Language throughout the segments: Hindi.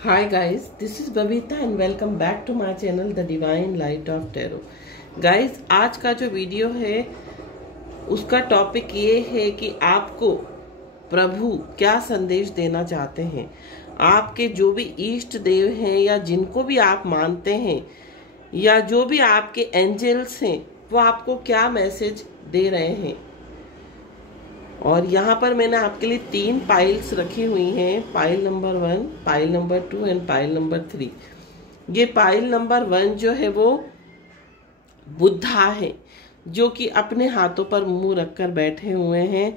Hi guys, this is Babita and welcome back to my channel The Divine Light of Tarot. Guys, आज का जो वीडियो है उसका टॉपिक ये है कि आपको प्रभु क्या संदेश देना चाहते हैं। आपके जो भी इष्ट देव हैं या जिनको भी आप मानते हैं या जो भी आपके एंजल्स हैं वो आपको क्या मैसेज दे रहे हैं। और यहाँ पर मैंने आपके लिए 3 पाइल्स रखी हुई हैं, pile number 1, pile number 2 and pile number 3। ये पाइल नंबर 1 जो है वो बुद्धा है, जो कि अपने हाथों पर मुंह रखकर बैठे हुए हैं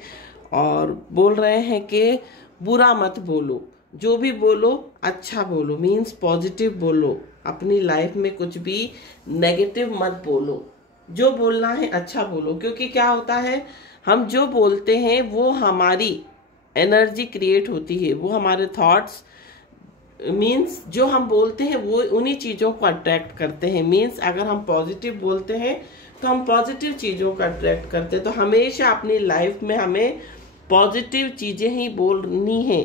और बोल रहे हैं कि बुरा मत बोलो, जो भी बोलो अच्छा बोलो, मीन्स पॉजिटिव बोलो, अपनी लाइफ में कुछ भी नेगेटिव मत बोलो, जो बोलना है अच्छा बोलो। क्योंकि क्या होता है, हम जो बोलते हैं वो हमारी एनर्जी क्रिएट होती है, वो हमारे थॉट्स मीन्स जो हम बोलते हैं वो उन्हीं चीज़ों को अट्रैक्ट करते हैं। मीन्स अगर हम पॉजिटिव बोलते हैं तो हम पॉजिटिव चीज़ों को अट्रैक्ट करते हैं। तो हमेशा अपनी लाइफ में हमें पॉजिटिव चीज़ें ही बोलनी है।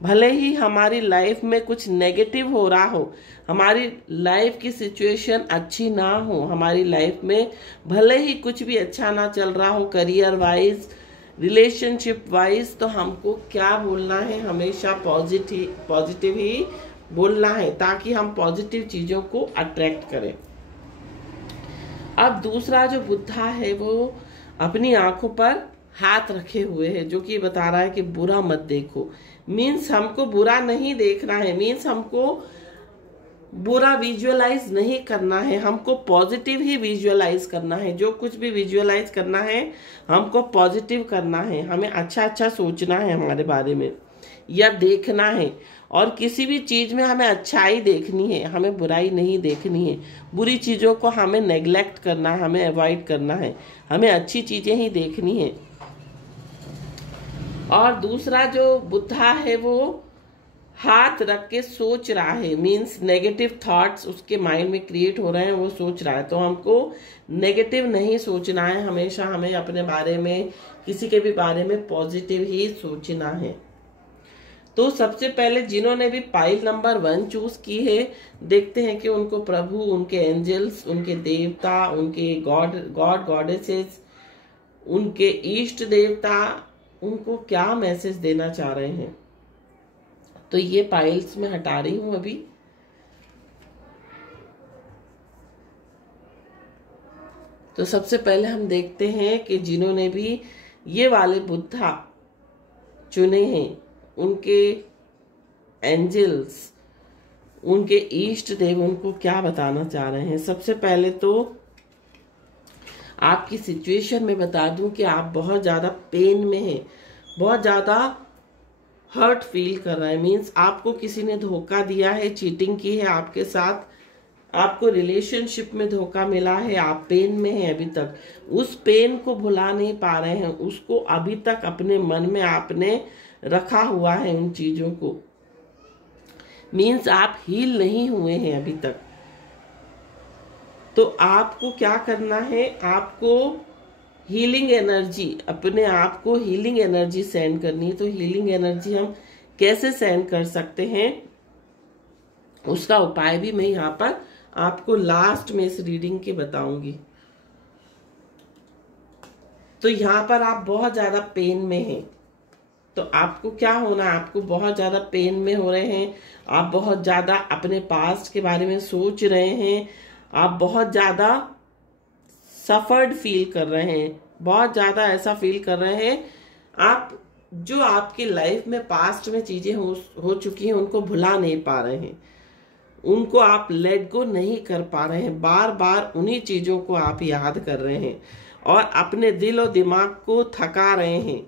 भले ही हमारी लाइफ में कुछ नेगेटिव हो रहा हो, हमारी लाइफ की सिचुएशन अच्छी ना हो, हमारी लाइफ में भले ही कुछ भी अच्छा ना चल रहा हो करियर वाइज, रिलेशनशिप वाइज, तो हमको क्या बोलना है, हमेशा पॉजिटिव ही बोलना है ताकि हम पॉजिटिव चीज़ों को अट्रैक्ट करें। अब दूसरा जो बुद्धा है वो अपनी आंखों पर हाथ रखे हुए है, जो कि बता रहा है कि बुरा मत देखो। मीन्स हमको बुरा नहीं देखना है, मीन्स हमको बुरा विजुअलाइज नहीं करना है, हमको पॉजिटिव ही विजुअलाइज करना है। जो कुछ भी विजुअलाइज करना है हमको पॉजिटिव करना है, हमें अच्छा अच्छा सोचना है हमारे बारे में या देखना है। और किसी भी चीज़ में हमें अच्छाई देखनी है, हमें बुराई नहीं देखनी है। बुरी चीज़ों को हमें नेग्लेक्ट करना है, हमें अवॉइड करना है, हमें अच्छी चीज़ें ही देखनी है। और दूसरा जो बुद्धा है वो हाथ रख के सोच रहा है, मीन्स नेगेटिव थॉट्स उसके माइंड में क्रिएट हो रहे हैं, वो सोच रहा है। तो हमको नेगेटिव नहीं सोचना है, हमेशा हमें अपने बारे में, किसी के भी बारे में पॉजिटिव ही सोचना है। तो सबसे पहले जिन्होंने भी पाइल नंबर 1 चूज की है, देखते हैं कि उनको प्रभु, उनके एंजल्स, उनके देवता, उनके गॉडेसेस, उनके इष्ट देवता उनको क्या मैसेज देना चाह रहे हैं। तो ये पाइल्स में हटा रही हूं अभी। तो सबसे पहले हम देखते हैं कि जिन्होंने भी ये वाले बुद्धा चुने हैं, उनके एंजल्स, उनके इष्ट देव उनको क्या बताना चाह रहे हैं। सबसे पहले तो आपकी सिचुएशन में बता दूं कि आप बहुत ज़्यादा पेन में हैं, बहुत ज़्यादा हर्ट फील कर रहे हैं। मीन्स आपको किसी ने धोखा दिया है, चीटिंग की है आपके साथ, आपको रिलेशनशिप में धोखा मिला है, आप पेन में हैं अभी तक, उस पेन को भुला नहीं पा रहे हैं, उसको अभी तक अपने मन में आपने रखा हुआ है उन चीज़ों को। मीन्स आप हील नहीं हुए हैं अभी तक। तो आपको क्या करना है, आपको हीलिंग एनर्जी, अपने आप को हीलिंग एनर्जी सेंड करनी है। तो हीलिंग एनर्जी हम कैसे सेंड कर सकते हैं उसका उपाय भी मैं यहाँ पर आपको लास्ट में इस रीडिंग के बताऊंगी। तो यहाँ पर आप बहुत ज्यादा पेन में हैं, तो आपको क्या होना है, आपको बहुत ज्यादा पेन में हो रहे हैं, आप बहुत ज्यादा अपने पास्ट के बारे में सोच रहे हैं, आप बहुत ज्यादा सफर्ड फील कर रहे हैं, बहुत ज्यादा ऐसा फील कर रहे हैं आप, जो आपकी लाइफ में पास्ट में चीजें हो चुकी हैं उनको भुला नहीं पा रहे हैं, उनको आप लेट गो नहीं कर पा रहे हैं, बार बार उन्हीं चीजों को आप याद कर रहे हैं और अपने दिल और दिमाग को थका रहे हैं।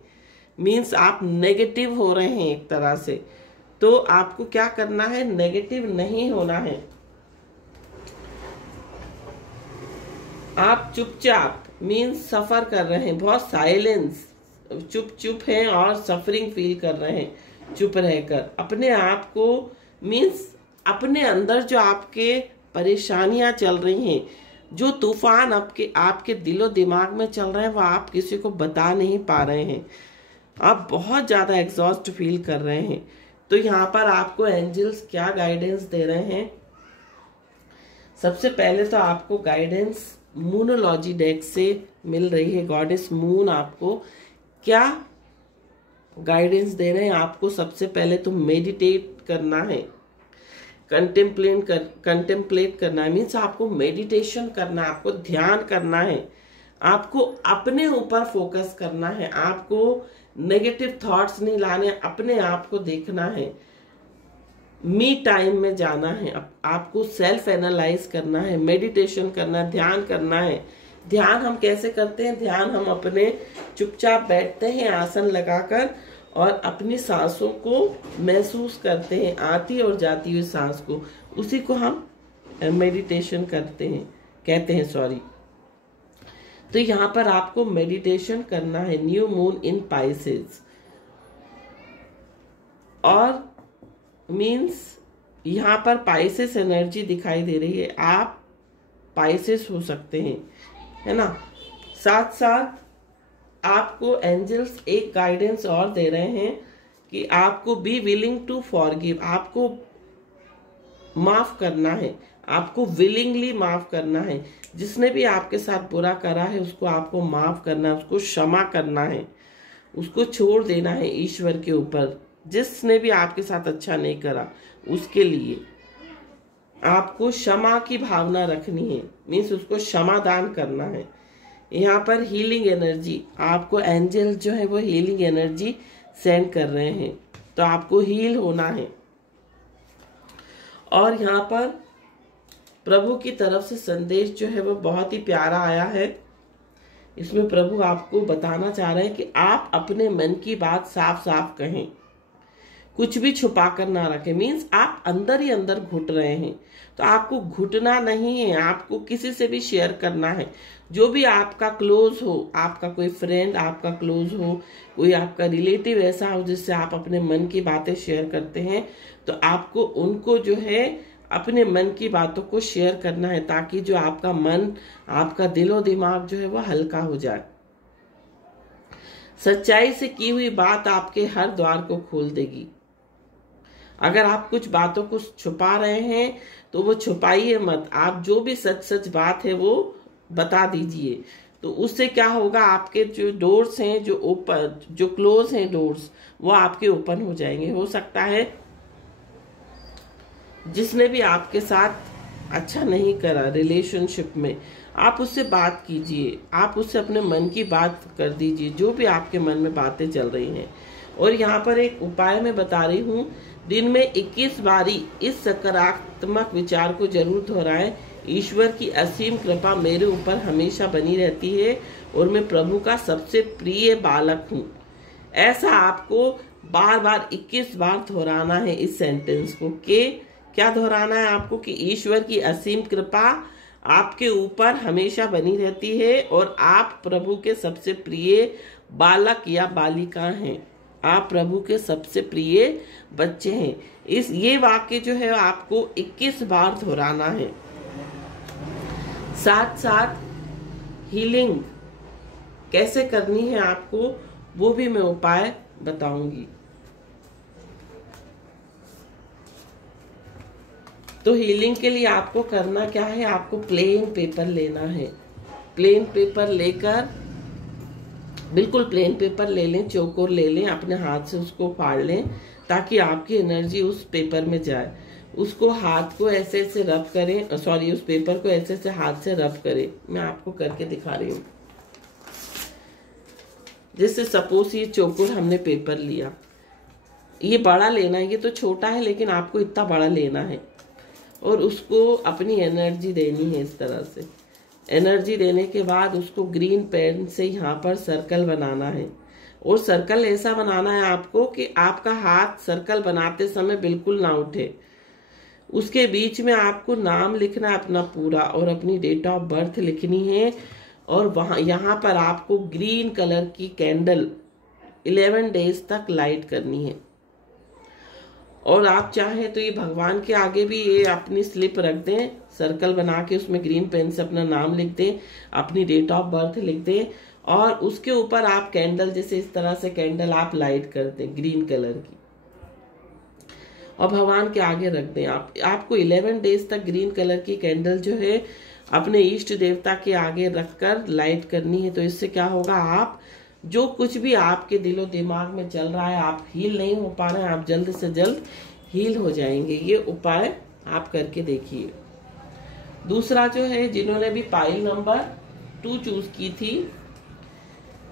मीन्स आप नेगेटिव हो रहे हैं एक तरह से। तो आपको क्या करना है, नेगेटिव नहीं होना है, आप चुपचाप मीन्स सफर कर रहे हैं, बहुत साइलेंस, चुप हैं और सफरिंग फील कर रहे हैं, चुप रहकर अपने आप को, मीन्स अपने अंदर जो आपके परेशानियां चल रही हैं, जो तूफान आपके दिलो दिमाग में चल रहे हैं, वो आप किसी को बता नहीं पा रहे हैं, आप बहुत ज़्यादा एग्जॉस्ट फील कर रहे हैं। तो यहाँ पर आपको एंजल्स क्या गाइडेंस दे रहे हैं? सबसे पहले तो आपको गाइडेंस मूनोलॉजी डेक से मिल रही है। गॉडेस मून आपको क्या गाइडेंस दे रहे हैं? आपको सबसे पहले तो मेडिटेट करना है, कंटेम्पलेट करना है, मीन्स आपको मेडिटेशन करना है, आपको ध्यान करना है, आपको अपने ऊपर फोकस करना है, आपको नेगेटिव थॉट्स नहीं लाने, अपने आप को देखना है, मी टाइम में जाना है, आपको सेल्फ एनालाइज करना है, मेडिटेशन करना है, ध्यान करना है। ध्यान हम कैसे करते हैं? ध्यान हम अपने चुपचाप बैठते हैं आसन लगाकर और अपनी सांसों को महसूस करते हैं, आती और जाती हुई सांस को, उसी को हम मेडिटेशन कहते हैं सॉरी। तो यहाँ पर आपको मेडिटेशन करना है। न्यू मून इन पाइसेस, और मीन्स यहाँ पर पाइसेस एनर्जी दिखाई दे रही है, आप पाइसेस हो सकते हैं, है ना। साथ साथ आपको एंजल्स एक गाइडेंस और दे रहे हैं कि आपको बी विलिंग टू फॉरगिव, आपको माफ करना है, आपको विलिंगली माफ करना है। जिसने भी आपके साथ बुरा करा है उसको आपको माफ करना है, उसको क्षमा करना है, उसको छोड़ देना है ईश्वर के ऊपर। जिसने भी आपके साथ अच्छा नहीं करा उसके लिए आपको क्षमा की भावना रखनी है, मीन्स उसको क्षमादान करना है। यहाँ पर हीलिंग एनर्जी, आपको एंजल जो है वो हीलिंग एनर्जी सेंड कर रहे हैं, तो आपको हील होना है। और यहाँ पर प्रभु की तरफ से संदेश जो है वो बहुत ही प्यारा आया है। इसमें प्रभु आपको बताना चाह रहे हैं कि आप अपने मन की बात साफ साफ कहें, कुछ भी छुपा कर ना रखें। मीन्स आप अंदर ही अंदर घुट रहे हैं, तो आपको घुटना नहीं है, आपको किसी से भी शेयर करना है। जो भी आपका क्लोज हो, आपका कोई फ्रेंड आपका क्लोज हो, कोई आपका रिलेटिव ऐसा हो जिससे आप अपने मन की बातें शेयर करते हैं, तो आपको उनको जो है अपने मन की बातों को शेयर करना है, ताकि जो आपका मन, आपका दिलो दिमाग जो है वो हल्का हो जाए। सच्चाई से की हुई बात आपके हर द्वार को खोल देगी। अगर आप कुछ बातों को छुपा रहे हैं तो वो छुपाइए मत, आप जो भी सच सच बात है वो बता दीजिए। तो उससे क्या होगा, आपके जो डोर्स हैं, जो क्लोज हैं डोर्स, वो आपके ओपन हो जाएंगे। हो सकता है जिसने भी आपके साथ अच्छा नहीं करा रिलेशनशिप में, आप उससे बात कीजिए, आप उससे अपने मन की बात कर दीजिए, जो भी आपके मन में बातें चल रही हैं। और यहाँ पर एक उपाय मैं बता रही हूँ, दिन में 21 बारी इस सकारात्मक विचार को जरूर दोहराएं, ईश्वर की असीम कृपा मेरे ऊपर हमेशा बनी रहती है और मैं प्रभु का सबसे प्रिय बालक हूँ। ऐसा आपको बार बार 21 बार दोहराना है इस सेंटेंस को। क्या दोहराना है आपको? कि ईश्वर की असीम कृपा आपके ऊपर हमेशा बनी रहती है और आप प्रभु के सबसे प्रिय बालक या बालिका हैं, आप प्रभु के सबसे प्रिय बच्चे हैं। ये वाक्य जो है आपको 21 बार दोहराना है। साथ साथ हीलिंग कैसे करनी है आपको, वो भी मैं उपाय बताऊंगी। तो हीलिंग के लिए आपको करना क्या है, आपको प्लेन पेपर लेना है। प्लेन पेपर लेकर, बिल्कुल प्लेन पेपर ले लें, चौकोर ले लें, अपने हाथ से उसको फाड़ लें ताकि आपकी एनर्जी उस पेपर में जाए। उसको हाथ को ऐसे ऐसे रब करें, सॉरी उस पेपर को ऐसे ऐसे हाथ से रब करें। मैं आपको करके दिखा रही हूँ। जैसे सपोज ये चौकोर हमने पेपर लिया, ये बड़ा लेना है, ये तो छोटा है लेकिन आपको इतना बड़ा लेना है और उसको अपनी एनर्जी देनी है। इस तरह से एनर्जी देने के बाद उसको ग्रीन पेन से यहाँ पर सर्कल बनाना है और सर्कल ऐसा बनाना है आपको कि आपका हाथ सर्कल बनाते समय बिल्कुल ना उठे। उसके बीच में आपको नाम लिखना है अपना पूरा और अपनी डेट ऑफ बर्थ लिखनी है और यहाँ पर आपको ग्रीन कलर की कैंडल 11 डेज तक लाइट करनी है। और आप चाहें तो ये भगवान के आगे भी ये अपनी स्लिप रख दें, सर्कल बना के उसमें ग्रीन पेन से अपना नाम लिख दें, अपनी डेट ऑफ बर्थ लिख दें और उसके ऊपर आप कैंडल, जैसे इस तरह से कैंडल आप लाइट कर दें ग्रीन कलर की। और भगवान के आगे रख दें। आपको 11 डेज तक ग्रीन कलर की कैंडल जो है अपने इष्ट देवता के आगे रखकर लाइट करनी है। तो इससे क्या होगा, आप जो कुछ भी आपके दिलो दिमाग में चल रहा है, आप हील नहीं हो पा रहे हैं, आप जल्द से जल्द हील हो जाएंगे। ये उपाय आप करके देखिए। दूसरा जो है, जिन्होंने भी पाइल नंबर 2 चूज की थी,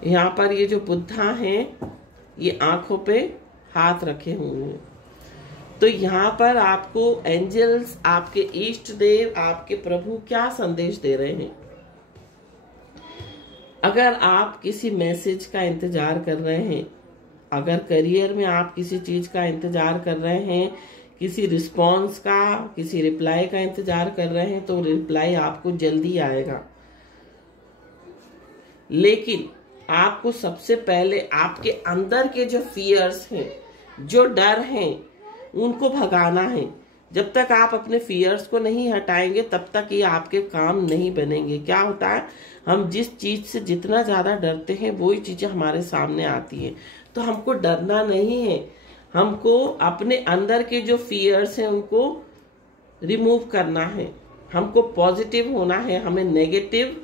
यहाँ पर ये जो बुद्धा हैं ये आंखों पे हाथ रखे हुए हैं। तो यहाँ पर आपको एंजल्स, आपके इष्ट देव, आपके प्रभु क्या संदेश दे रहे हैं। अगर आप किसी मैसेज का इंतजार कर रहे हैं, अगर करियर में आप किसी चीज का इंतजार कर रहे हैं, किसी रिस्पॉन्स का, किसी रिप्लाई का इंतजार कर रहे हैं, तो रिप्लाई आपको जल्दी आएगा। लेकिन आपको सबसे पहले आपके अंदर के जो फियर्स हैं, जो डर हैं, उनको भगाना है। जब तक आप अपने फियर्स को नहीं हटाएंगे तब तक ये आपके काम नहीं बनेंगे। क्या होता है, हम जिस चीज से जितना ज्यादा डरते हैं वही चीजें हमारे सामने आती हैं। तो हमको डरना नहीं है, हमको अपने अंदर के जो फियर्स हैं उनको रिमूव करना है, हमको पॉजिटिव होना है। हमें नेगेटिव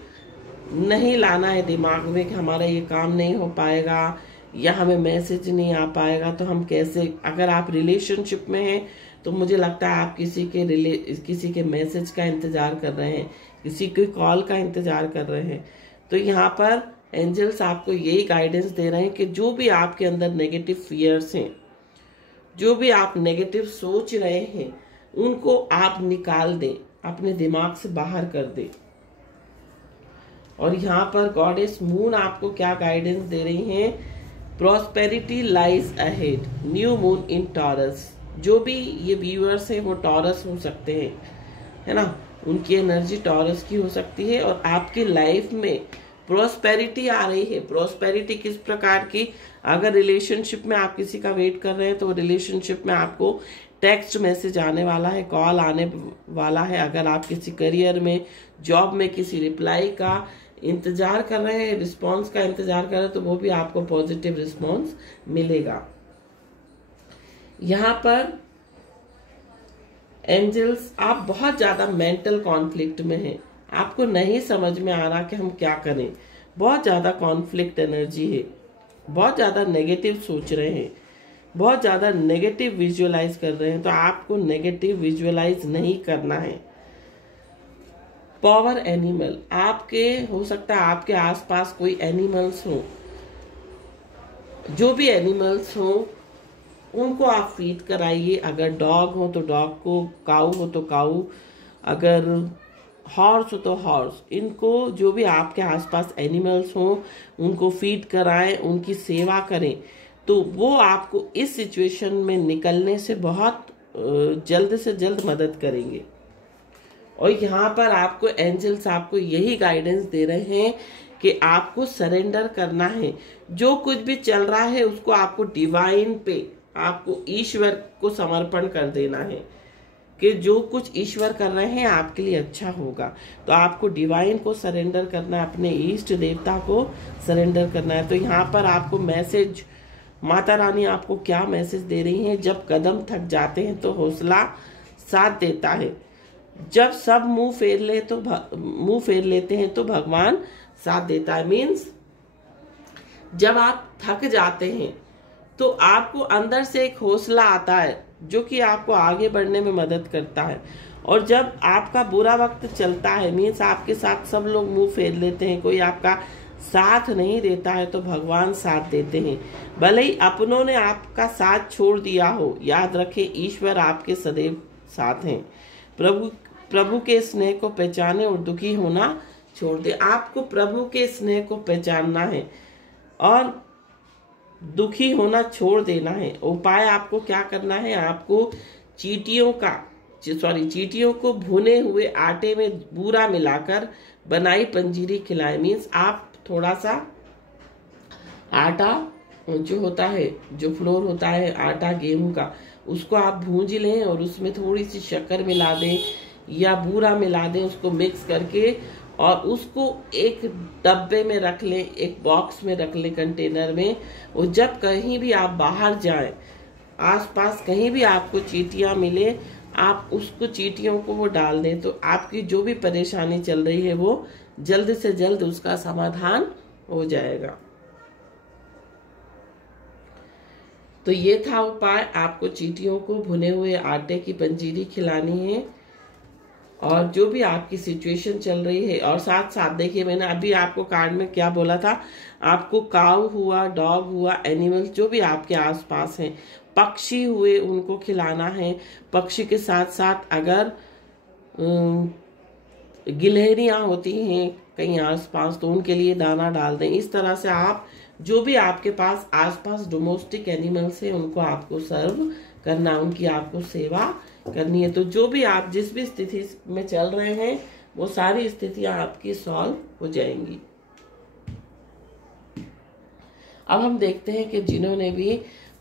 नहीं लाना है दिमाग में कि हमारा ये काम नहीं हो पाएगा या हमें मैसेज नहीं आ पाएगा। तो हम कैसे, अगर आप रिलेशनशिप में हैं तो मुझे लगता है आप किसी के मैसेज का इंतजार कर रहे हैं, किसी के कॉल का इंतजार कर रहे हैं। तो यहाँ पर एंजल्स आपको यही गाइडेंस दे रहे हैं कि जो भी आपके अंदर नेगेटिव फियर्स हैं, जो भी आप नेगेटिव सोच रहे हैं, उनको आप निकाल दें, अपने दिमाग से बाहर कर दें। और यहाँ पर गॉडेस मून आपको क्या गाइडेंस दे रही हैं, prosperity lies ahead, new moon in taurus. जो भी ये व्यूअर्स हैं वो टॉरस हो सकते हैं, है ना, उनकी एनर्जी टॉरस की हो सकती है। और आपकी लाइफ में प्रॉस्पेरिटी आ रही है। प्रॉस्पेरिटी किस प्रकार की, अगर रिलेशनशिप में आप किसी का वेट कर रहे हैं तो रिलेशनशिप में आपको टेक्स्ट मैसेज आने वाला है, कॉल आने वाला है। अगर आप किसी करियर में, जॉब में किसी रिप्लाई का इंतजार कर रहे हैं, रिस्पॉन्स का इंतजार कर रहे हैं, तो वो भी आपको पॉजिटिव रिस्पॉन्स मिलेगा। यहाँ पर एंजल्स, आप बहुत ज्यादा मेंटल कॉन्फ्लिक्ट में हैं, आपको नहीं समझ में आ रहा कि हम क्या करें। बहुत ज्यादा कॉन्फ्लिक्ट एनर्जी है, बहुत ज्यादा नेगेटिव सोच रहे हैं, बहुत ज्यादा नेगेटिव विजुअलाइज कर रहे हैं। तो आपको नेगेटिव विजुअलाइज नहीं करना है। पावर एनिमल, आपके हो सकता है आपके आसपास कोई एनिमल्स हो, जो भी एनिमल्स हो उनको आप फीड कराइए। अगर डॉग हो तो डॉग को, काऊ हो तो काऊ, अगर हॉर्स हो तो हॉर्स। इनको, जो भी आपके आसपास एनिमल्स हो, उनको फीड कराएं, उनकी सेवा करें। तो वो आपको इस सिचुएशन में निकलने से बहुत जल्द से जल्द मदद करेंगे। और यहाँ पर आपको एंजल्स आपको यही गाइडेंस दे रहे हैं कि आपको सरेंडर करना है। जो कुछ भी चल रहा है उसको आपको डिवाइन पे, आपको ईश्वर को समर्पण कर देना है कि जो कुछ ईश्वर कर रहे हैं आपके लिए अच्छा होगा। तो आपको डिवाइन को सरेंडर करना है, अपने इष्ट देवता को सरेंडर करना है। तो यहाँ पर आपको मैसेज, माता रानी आपको क्या मैसेज दे रही हैं, जब कदम थक जाते हैं तो हौसला साथ देता है। जब सब मुंह फेर लेते हैं तो भगवान साथ देता है। मीन्स जब आप थक जाते हैं तो आपको अंदर से एक हौसला आता है जो कि आपको आगे बढ़ने में मदद करता है। और जब आपका बुरा वक्त चलता है, मीन्स आपके साथ सब लोग मुंह फेर लेते हैं, कोई आपका साथ नहीं देता है, तो भगवान साथ देते हैं। भले ही अपनों ने आपका साथ छोड़ दिया हो, याद रखें ईश्वर आपके सदैव साथ हैं। प्रभु के स्नेह को पहचाने और दुखी होना छोड़ दे। आपको प्रभु के स्नेह को पहचानना है और दुखी होना छोड़ देना है। उपाय आपको क्या करना है, आपको चींटियों को भुने हुए आटे में बूरा मिलाकर बनाई पंजीरी खिलाए। मीन्स आप थोड़ा सा आटा जो होता है, जो फ्लोर होता है आटा गेहूं का, उसको आप भूंज लें और उसमें थोड़ी सी शक्कर मिला दें या बूरा मिला दें, उसको मिक्स करके, और उसको एक डब्बे में रख लें, एक बॉक्स में रख लें, कंटेनर में। और जब कहीं भी आप बाहर जाएं, आसपास कहीं भी आपको चींटियां मिले, आप उसको चींटियों को वो डाल दें, तो आपकी जो भी परेशानी चल रही है वो जल्द से जल्द उसका समाधान हो जाएगा। तो ये था उपाय। आपको चींटियों को भुने हुए आटे की पंजीरी खिलानी है, और जो भी आपकी सिचुएशन चल रही है। और साथ साथ देखिए, मैंने अभी आपको कार्ड में क्या बोला था, आपको काऊ हुआ, डॉग हुआ, एनिमल जो भी आपके आसपास हैं, पक्षी हुए, उनको खिलाना है। पक्षी के साथ साथ अगर गिलहरियां होती हैं कहीं आसपास, तो उनके लिए दाना डाल दें। इस तरह से आप जो भी आपके पास आसपास डोमेस्टिक एनिमल्स हैं उनको आपको सर्व करना, उनकी आपको सेवा करनी है। तो जो भी आप जिस भी स्थिति में चल रहे हैं वो सारी स्थितियां आपकी सॉल्व हो जाएंगी। अब हम देखते हैं कि जिन्होंने भी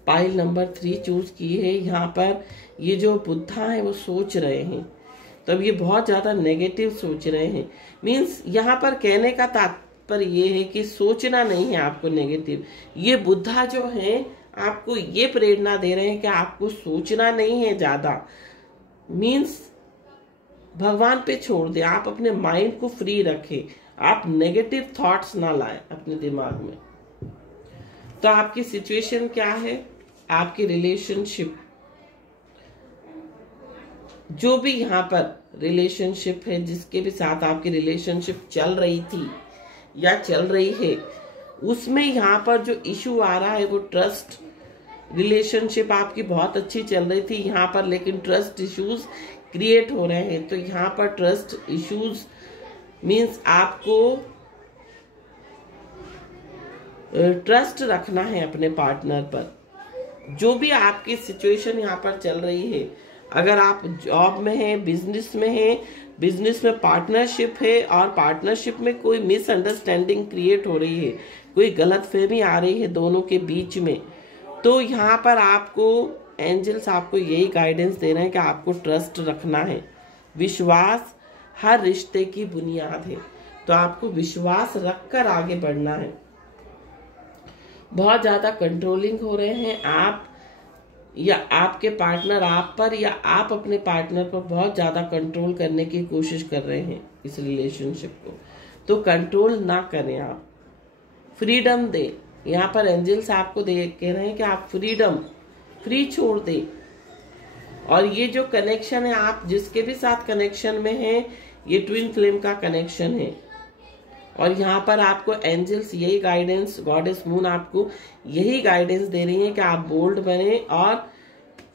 पाइल नंबर 3 चूज की है, यहाँ पर ये जो बुद्धा है वो सोच रहे हैं, तो अब ये बहुत ज्यादा नेगेटिव सोच रहे हैं। मीन्स यहाँ पर कहने का तात्पर्य ये है कि सोचना नहीं है आपको नेगेटिव। ये बुद्धा जो है आपको ये प्रेरणा दे रहे हैं कि आपको सोचना नहीं है ज्यादा। मीन्स भगवान पे छोड़ दे, आप अपने माइंड को फ्री रखें, आप नेगेटिव थॉट्स ना लाएं अपने दिमाग में। तो आपकी सिचुएशन क्या है, आपकी रिलेशनशिप, जो भी यहाँ पर रिलेशनशिप है, जिसके भी साथ आपकी रिलेशनशिप चल रही थी या चल रही है, उसमें यहाँ पर जो इशू आ रहा है वो ट्रस्ट। रिलेशनशिप आपकी बहुत अच्छी चल रही थी यहाँ पर, लेकिन ट्रस्ट इश्यूज क्रिएट हो रहे हैं। तो यहाँ पर ट्रस्ट इश्यूज मीन्स आपको ट्रस्ट रखना है अपने पार्टनर पर। जो भी आपकी सिचुएशन यहाँ पर चल रही है, अगर आप जॉब में हैं, बिजनेस में हैं, बिजनेस में पार्टनरशिप है और पार्टनरशिप में कोई मिसअंडरस्टैंडिंग क्रिएट हो रही है, कोई गलतफहमी आ रही है दोनों के बीच में, तो यहाँ पर आपको एंजल्स आपको यही गाइडेंस दे रहे हैं कि आपको ट्रस्ट रखना है। विश्वास हर रिश्ते की बुनियाद है, तो आपको विश्वास रखकर आगे बढ़ना है। बहुत ज्यादा कंट्रोलिंग हो रहे हैं आप, या आपके पार्टनर आप पर, या आप अपने पार्टनर पर बहुत ज्यादा कंट्रोल करने की कोशिश कर रहे हैं इस रिलेशनशिप को। तो कंट्रोल ना करें, आप फ्रीडम दें। यहाँ पर एंजल्स आपको कह रहे हैं कि आप फ्री छोड़ दें। और ये जो कनेक्शन है, आप जिसके भी साथ कनेक्शन में हैं, ये ट्विन फ्लेम का कनेक्शन है। और यहाँ पर आपको एंजल्स यही गाइडेंस, गॉडेस मून आपको यही गाइडेंस दे रही है कि आप बोल्ड बने और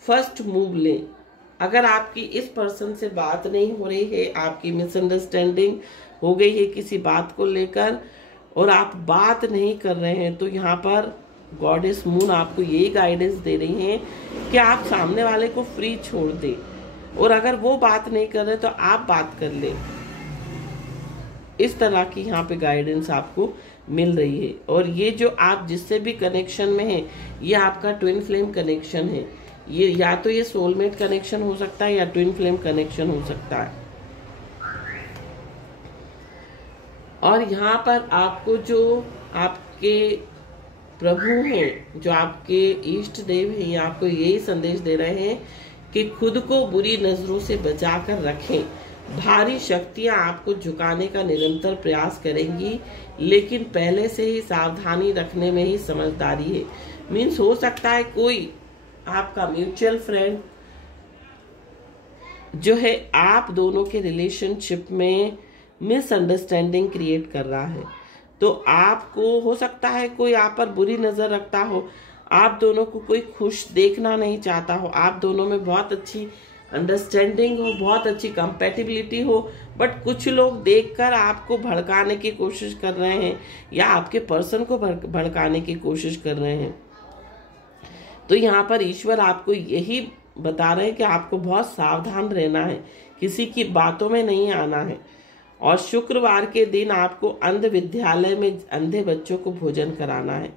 फर्स्ट मूव लें। अगर आपकी इस पर्सन से बात नहीं हो रही है, आपकी मिसअंडरस्टैंडिंग हो गई है किसी बात को लेकर और आप बात नहीं कर रहे हैं, तो यहाँ पर गॉडेस मून आपको यही गाइडेंस दे रही है कि आप सामने वाले को फ्री छोड़ दें, और अगर वो बात नहीं कर रहे तो आप बात कर लें। इस तरह की यहाँ पे गाइडेंस आपको मिल रही है। और ये जो आप जिससे भी कनेक्शन में है, ये आपका ट्विन फ्लेम कनेक्शन है। ये या तो ये सोलमेट कनेक्शन हो सकता है या ट्विन फ्लेम कनेक्शन हो सकता है। और यहाँ पर आपको जो आपके प्रभु हैं, जो आपके इष्ट देव हैं, ये आपको यही संदेश दे रहे हैं कि खुद को बुरी नजरों से बचा कर रखें। भारी शक्तियां आपको झुकाने का निरंतर प्रयास करेंगी, लेकिन पहले से ही सावधानी रखने में ही समझदारी है। मीन्स हो सकता है कोई आपका म्यूचुअल फ्रेंड जो है आप दोनों के रिलेशनशिप में मिसअंडरस्टैंडिंग क्रिएट कर रहा है, तो आपको हो सकता है कोई आप पर बुरी नजर रखता हो, आप दोनों को कोई खुश देखना नहीं चाहता हो, आप दोनों में बहुत अच्छी अंडरस्टैंडिंग हो, बहुत अच्छी कंपैटिबिलिटी हो, बट कुछ लोग देखकर आपको भड़काने की कोशिश कर रहे हैं या आपके पर्सन को भड़काने की कोशिश कर रहे हैं। तो यहाँ पर ईश्वर आपको यही बता रहे हैं कि आपको बहुत सावधान रहना है, किसी की बातों में नहीं आना है। और शुक्रवार के दिन आपको अंध विद्यालय में अंधे बच्चों को भोजन कराना है।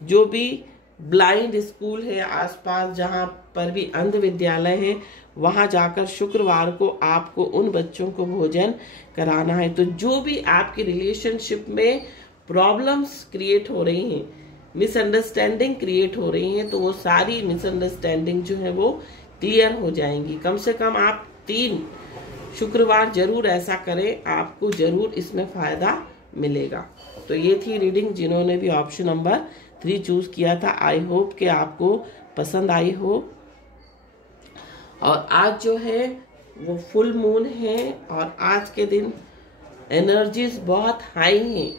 जो भी ब्लाइंड स्कूल है आसपास, जहाँ पर भी अंध विद्यालय है, वहां जाकर शुक्रवार को आपको उन बच्चों को भोजन कराना है। तो जो भी आपकी रिलेशनशिप में प्रॉब्लम्स क्रिएट हो रही हैं, मिसअंडरस्टैंडिंग क्रिएट हो रही हैं, तो वो सारी मिसअंडरस्टैंडिंग जो है वो क्लियर हो जाएंगी। कम से कम आप 3 शुक्रवार जरूर ऐसा करें, आपको जरूर इसमें फायदा मिलेगा। तो ये थी रीडिंग जिन्होंने भी ऑप्शन नंबर 3 चूज किया था। आई होप कि आपको पसंद आई हो। और आज जो है वो फुल मून है और आज के दिन एनर्जीज बहुत हाई हैं।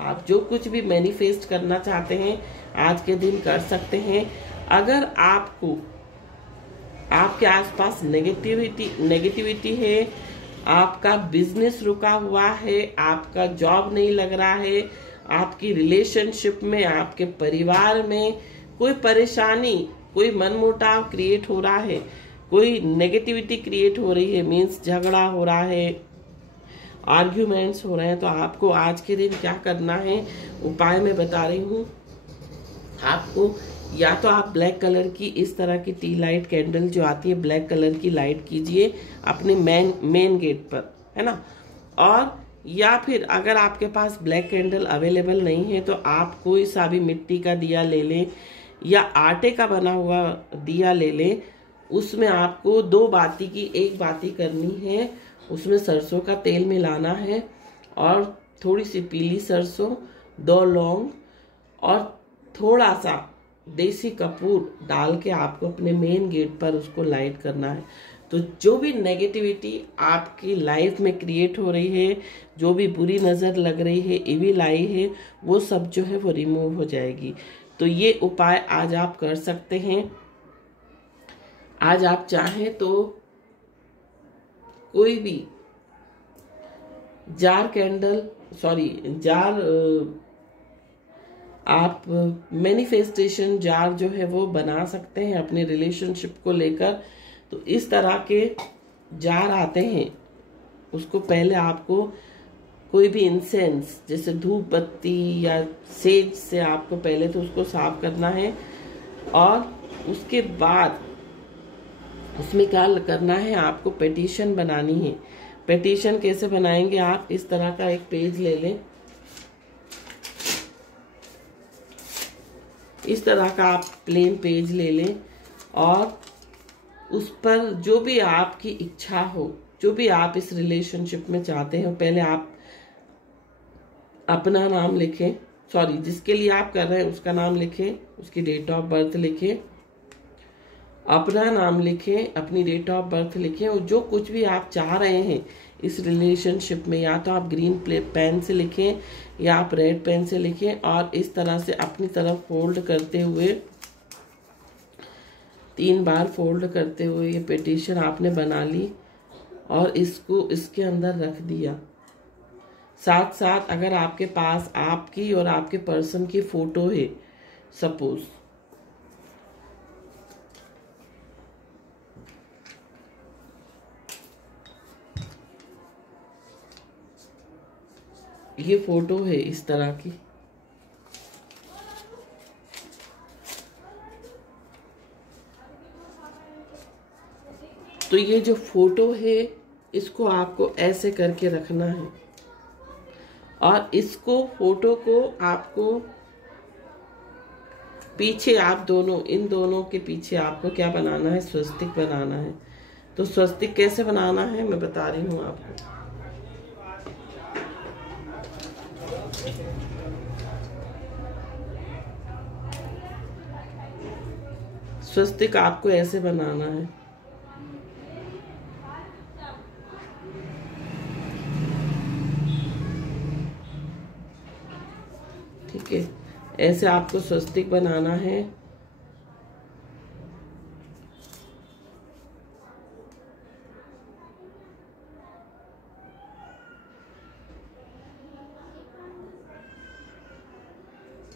आप जो कुछ भी मैनिफेस्ट करना चाहते हैं आज के दिन कर सकते हैं। अगर आपको आपके आसपास नेगेटिविटी है, आपका बिजनेस रुका हुआ है, आपका जॉब नहीं लग रहा है, आपकी रिलेशनशिप में, आपके परिवार में कोई परेशानी, कोई मनमुटाव क्रिएट हो रहा है, कोई नेगेटिविटी क्रिएट हो रही है, मीन्स झगड़ा हो रहा है, आर्ग्यूमेंट्स हो रहे हैं, तो आपको आज के दिन क्या करना है, उपाय मैं बता रही हूँ आपको। या तो आप ब्लैक कलर की इस तरह की टी लाइट कैंडल जो आती है, ब्लैक कलर की लाइट कीजिए अपने मेन गेट पर, है ना। और या फिर अगर आपके पास ब्लैक कैंडल अवेलेबल नहीं है तो आप कोई सा भी मिट्टी का दिया ले लें या आटे का बना हुआ दिया ले लें। उसमें आपको 2 बाती की 1 बाती करनी है, उसमें सरसों का तेल मिलाना है और थोड़ी सी पीली सरसों, 2 लौंग और थोड़ा सा देसी कपूर डाल के आपको अपने मेन गेट पर उसको लाइट करना है। तो जो भी नेगेटिविटी आपकी लाइफ में क्रिएट हो रही है, जो भी बुरी नज़र लग रही है, इविल आई है, वो सब जो है वो रिमूव हो जाएगी। तो ये उपाय आज आप कर सकते हैं। आज आप चाहें तो कोई भी आप मैनिफेस्टेशन जार जो है वो बना सकते हैं अपने रिलेशनशिप को लेकर। तो इस तरह के जार आते हैं, उसको पहले आपको कोई भी इंसेंस जैसे धूप बत्ती या सेज से आपको पहले तो उसको साफ करना है और उसके बाद उसमें क्या करना है, आपको पेटिशन बनानी है। पेटिशन कैसे बनाएंगे, आप इस तरह का एक पेज ले लें, इस तरह का आप प्लेन पेज ले लें और उस पर जो भी आपकी इच्छा हो, जो भी आप इस रिलेशनशिप में चाहते हो, पहले आप अपना नाम लिखें, जिसके लिए आप कर रहे हैं उसका नाम लिखें, उसकी डेट ऑफ बर्थ लिखें, अपना नाम लिखें, अपनी डेट ऑफ बर्थ लिखें और जो कुछ भी आप चाह रहे हैं इस रिलेशनशिप में, या तो आप ग्रीन पेन से लिखें या आप रेड पेन से लिखें और इस तरह से अपनी तरफ फोल्ड करते हुए 3 बार फोल्ड करते हुए ये पिटीशन आपने बना ली और इसको इसके अंदर रख दिया। साथ साथ अगर आपके पास आपकी और आपके पर्सन की फोटो है, सपोज ये फोटो है इस तरह की, तो ये जो फोटो है इसको आपको ऐसे करके रखना है और इसको फोटो को आपको पीछे आप दोनों, इन दोनों के पीछे आपको क्या बनाना है, स्वस्तिक बनाना है। तो स्वस्तिक कैसे बनाना है मैं बता रही हूँ आपको। स्वस्तिक आपको ऐसे बनाना है, ठीक है, ऐसे आपको स्वस्तिक बनाना है।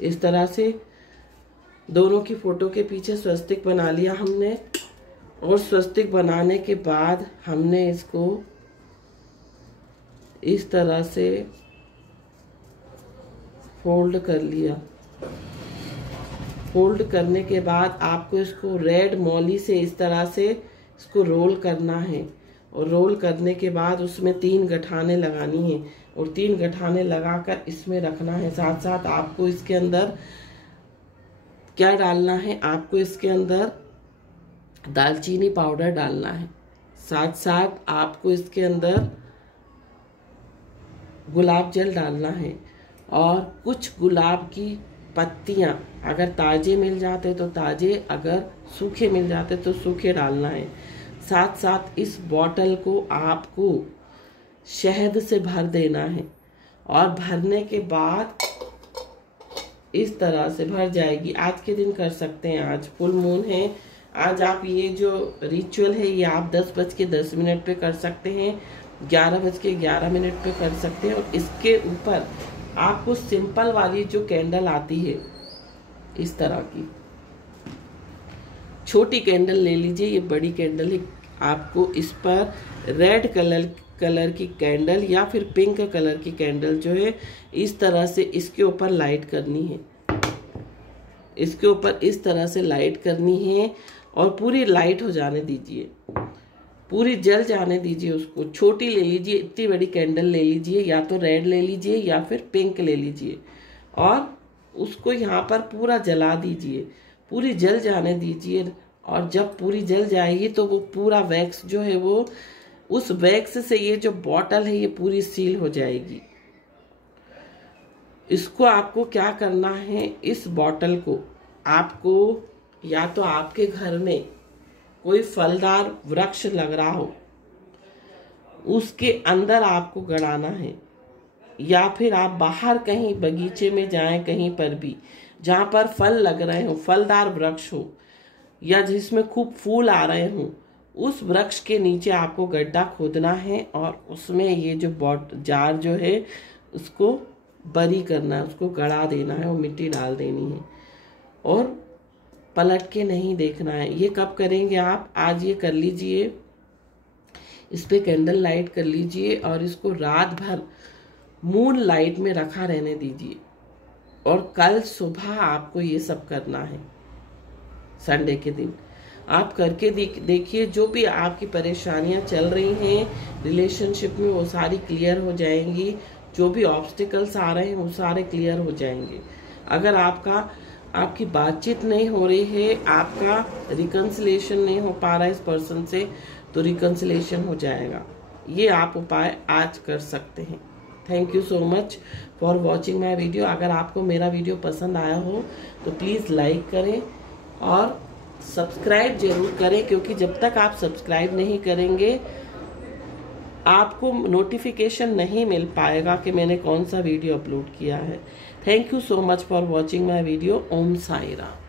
इस तरह से दोनों की फोटो के पीछे स्वस्तिक बना लिया हमने और स्वस्तिक बनाने के बाद हमने इसको इस तरह से फोल्ड कर लिया। फोल्ड करने के बाद आपको इसको रेड मौली से इस तरह से इसको रोल करना है और रोल करने के बाद उसमें 3 गठाने लगानी है और 3 गठाने लगाकर इसमें रखना है। साथ साथ आपको इसके अंदर क्या डालना है आपको, इसके अंदर दालचीनी पाउडर डालना है, साथ साथ आपको इसके अंदर गुलाब जल डालना है और कुछ गुलाब की पत्तियां, अगर ताजे मिल जाते तो ताजे, अगर सूखे मिल जाते तो सूखे डालना है। साथ साथ इस बॉटल को आपको शहद से भर देना है और भरने के बाद इस तरह से भर जाएगी। आज के दिन कर सकते हैं, आज फुल मून है, आज आप ये जो रिचुअल है ये आप 10:10 पे कर सकते हैं, 11:11 पे कर सकते हैं। और इसके ऊपर आपको सिंपल वाली जो कैंडल आती है इस तरह की छोटी कैंडल ले लीजिए, ये बड़ी कैंडल है, आपको इस पर रेड कलर की कैंडल या फिर पिंक कलर की कैंडल जो है इस तरह से इसके ऊपर लाइट करनी है, इसके ऊपर इस तरह से लाइट करनी है और पूरी लाइट हो जाने दीजिए, पूरी जल जाने दीजिए उसको। छोटी ले लीजिए, इतनी बड़ी कैंडल ले लीजिए, या तो रेड ले लीजिए या फिर पिंक ले लीजिए और उसको यहाँ पर पूरा जला दीजिए, पूरी जल जाने दीजिए। और जब पूरी जल जाएगी तो वो पूरा वैक्स जो है वो, उस वैक्स से ये जो बॉटल है ये पूरी सील हो जाएगी। इसको आपको क्या करना है, इस बॉटल को आपको या तो आपके घर में कोई फलदार वृक्ष लग रहा हो उसके अंदर आपको गड़ाना है, या फिर आप बाहर कहीं बगीचे में जाएं, कहीं पर भी जहां पर फल लग रहे हो, फलदार वृक्ष हो या जिसमें खूब फूल आ रहे हो, उस वृक्ष के नीचे आपको गड्ढा खोदना है और उसमें ये जो जार जो है उसको बरी करना है, उसको गड़ा देना है और मिट्टी डाल देनी है और पलट के नहीं देखना है। ये कब करेंगे आप, आज ये कर लीजिए, इस पे कैंडल लाइट कर लीजिए और इसको रात भर मून लाइट में रखा रहने दीजिए और कल सुबह आपको ये सब करना है। संडे के दिन आप करके देखिए, जो भी आपकी परेशानियां चल रही हैं रिलेशनशिप में वो सारी क्लियर हो जाएंगी, जो भी ऑब्स्टिकल्स आ रहे हैं वो सारे क्लियर हो जाएंगे। अगर आपकी बातचीत नहीं हो रही है, आपका रिकंसिलेशन नहीं हो पा रहा है इस पर्सन से, तो रिकंसिलेशन हो जाएगा। ये आप उपाय आज कर सकते हैं। Thank you so much for watching my video. अगर आपको मेरा वीडियो पसंद आया हो तो प्लीज़ लाइक करें और सब्सक्राइब जरूर करें, क्योंकि जब तक आप सब्सक्राइब नहीं करेंगे आपको नोटिफिकेशन नहीं मिल पाएगा कि मैंने कौन सा वीडियो अपलोड किया है। Thank you so much for watching my video. Om Sai Ram.